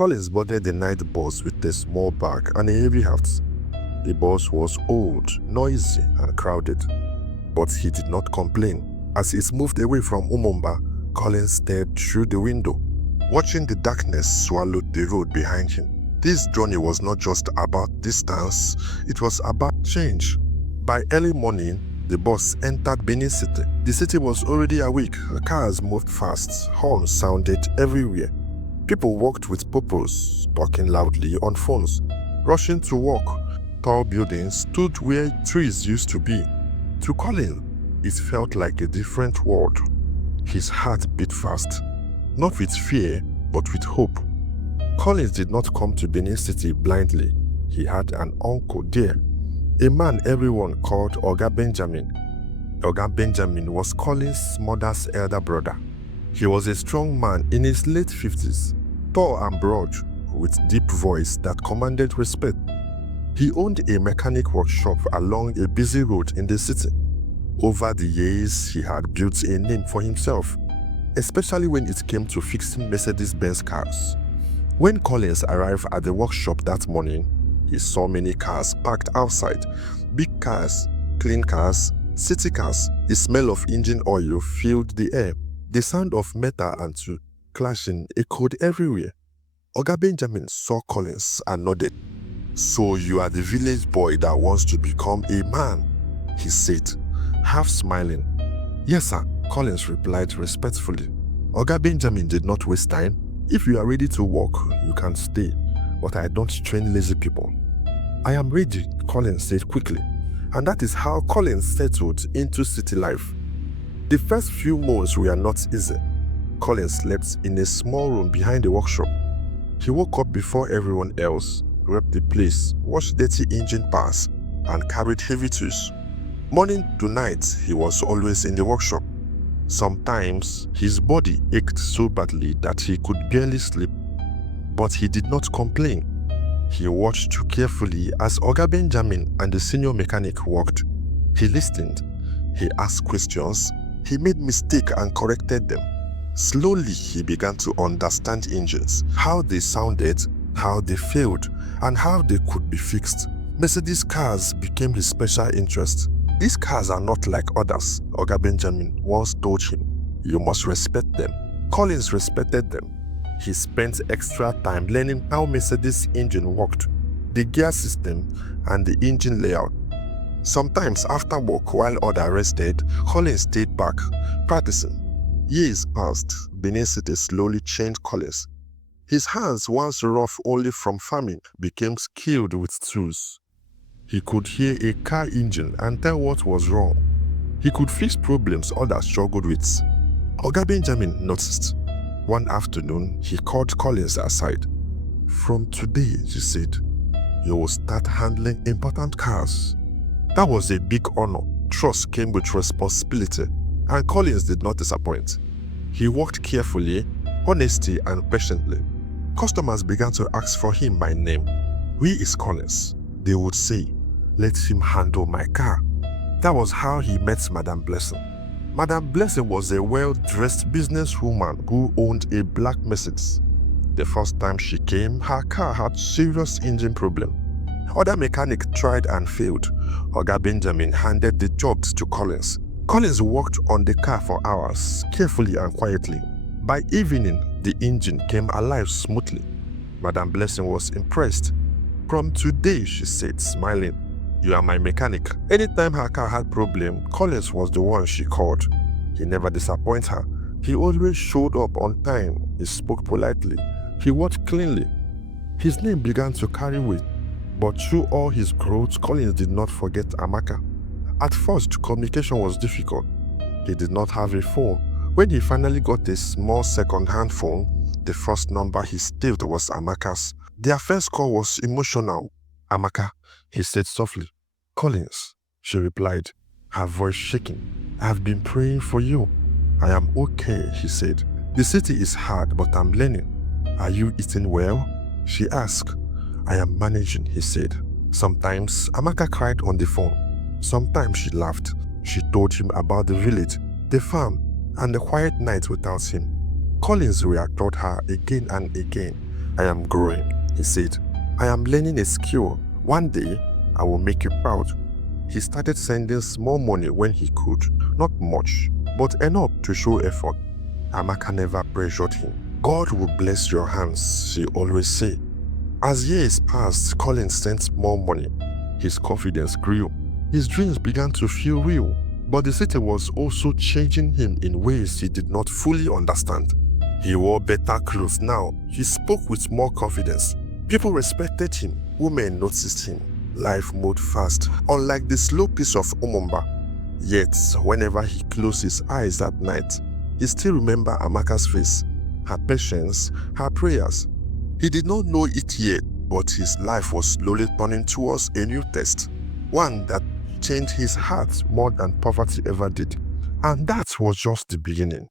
Collins boarded the night bus with a small bag and a heavy hat. The bus was old, noisy, and crowded. But he did not complain. As it moved away from Umumba, Collins stared through the window, watching the darkness swallow the road behind him. This journey was not just about distance, it was about change. By early morning, the bus entered Benin City. The city was already awake. Cars moved fast. Horns sounded everywhere. People walked with purpose, talking loudly on phones, rushing to work. Tall buildings stood where trees used to be. To Colin, it felt like a different world. His heart beat fast, not with fear, but with hope. Collins did not come to Benin City blindly. He had an uncle there, a man everyone called Oga Benjamin. Oga Benjamin was Collins' mother's elder brother. He was a strong man in his late 50s, tall and broad, with deep voice that commanded respect. He owned a mechanic workshop along a busy road in the city. Over the years, he had built a name for himself, especially when it came to fixing Mercedes-Benz cars. When Collins arrived at the workshop that morning, he saw many cars parked outside. Big cars, clean cars, city cars. The smell of engine oil filled the air. The sound of metal and tool clashing echoed everywhere. Oga Benjamin saw Collins and nodded. "So you are the village boy that wants to become a man," he said, half smiling. "Yes, sir," Collins replied respectfully. Oga Benjamin did not waste time. "If you are ready to work, you can stay, but I don't train lazy people." "I am ready," Collins said quickly, and that is how Collins settled into city life. The first few months were not easy. Collins slept in a small room behind the workshop. He woke up before everyone else, swept the place, washed dirty engine parts, and carried heavy tools. Morning to night, he was always in the workshop. Sometimes, his body ached so badly that he could barely sleep. But he did not complain. He watched carefully as Oga Benjamin and the senior mechanic worked. He listened. He asked questions. He made mistakes and corrected them. Slowly, he began to understand engines, how they sounded, how they failed, and how they could be fixed. Mercedes cars became his special interest. "These cars are not like others," Oga Benjamin once told him. "You must respect them." Collins respected them. He spent extra time learning how Mercedes engine worked, the gear system, and the engine layout. Sometimes after work, while others rested, Collins stayed back, practicing. Years passed. Benin City slowly changed Collins. His hands, once rough only from farming, became skilled with tools. He could hear a car engine and tell what was wrong. He could fix problems others struggled with. Oga Benjamin noticed. One afternoon, he called Collins aside. "From today," he said, "you will start handling important cars." That was a big honor. Trust came with responsibility, and Collins did not disappoint. He worked carefully, honestly, and patiently. Customers began to ask for him by name. "Where is Collins?" They would say, "Let him handle my car." That was how he met Madame Blessing. Madame Blessing was a well-dressed businesswoman who owned a black Mercedes. The first time she came, her car had serious engine problem. Other mechanics tried and failed. Oga Benjamin handed the jobs to Collins. Collins worked on the car for hours, carefully and quietly. By evening, the engine came alive smoothly. Madame Blessing was impressed. "From today," she said, smiling, "you are my mechanic." Anytime her car had problem, Collins was the one she called. He never disappointed her. He always showed up on time. He spoke politely. He worked cleanly. His name began to carry weight. But through all his growth, Collins did not forget Amaka. At first, communication was difficult. He did not have a phone. When he finally got a small second-hand phone, the first number he staved was Amaka's. Their first call was emotional. "Amaka," he said softly. "Collins," she replied, her voice shaking. "I have been praying for you." "I am okay," he said. "The city is hard, but I'm learning." "Are you eating well?" she asked. "I am managing," he said. Sometimes Amaka cried on the phone. Sometimes she laughed. She told him about the village, the farm, and the quiet nights without him. Collins reassured her again and again. I am growing, he said. I am learning a skill. One day, I will make you proud. He started sending small money when he could, not much, but enough to show effort. Amaka never pressured him. God will bless your hands, she always said. As years passed, Colin sent more money. His confidence grew. His dreams began to feel real. But the city was also changing him in ways he did not fully understand. He wore better clothes now. He spoke with more confidence. People respected him. Women noticed him. Life moved fast, unlike the slow pace of Umumba. Yet, whenever he closed his eyes at night, he still remembered Amaka's face, her patience, her prayers. He did not know it yet, but his life was slowly turning towards a new test, one that changed his heart more than poverty ever did. And that was just the beginning.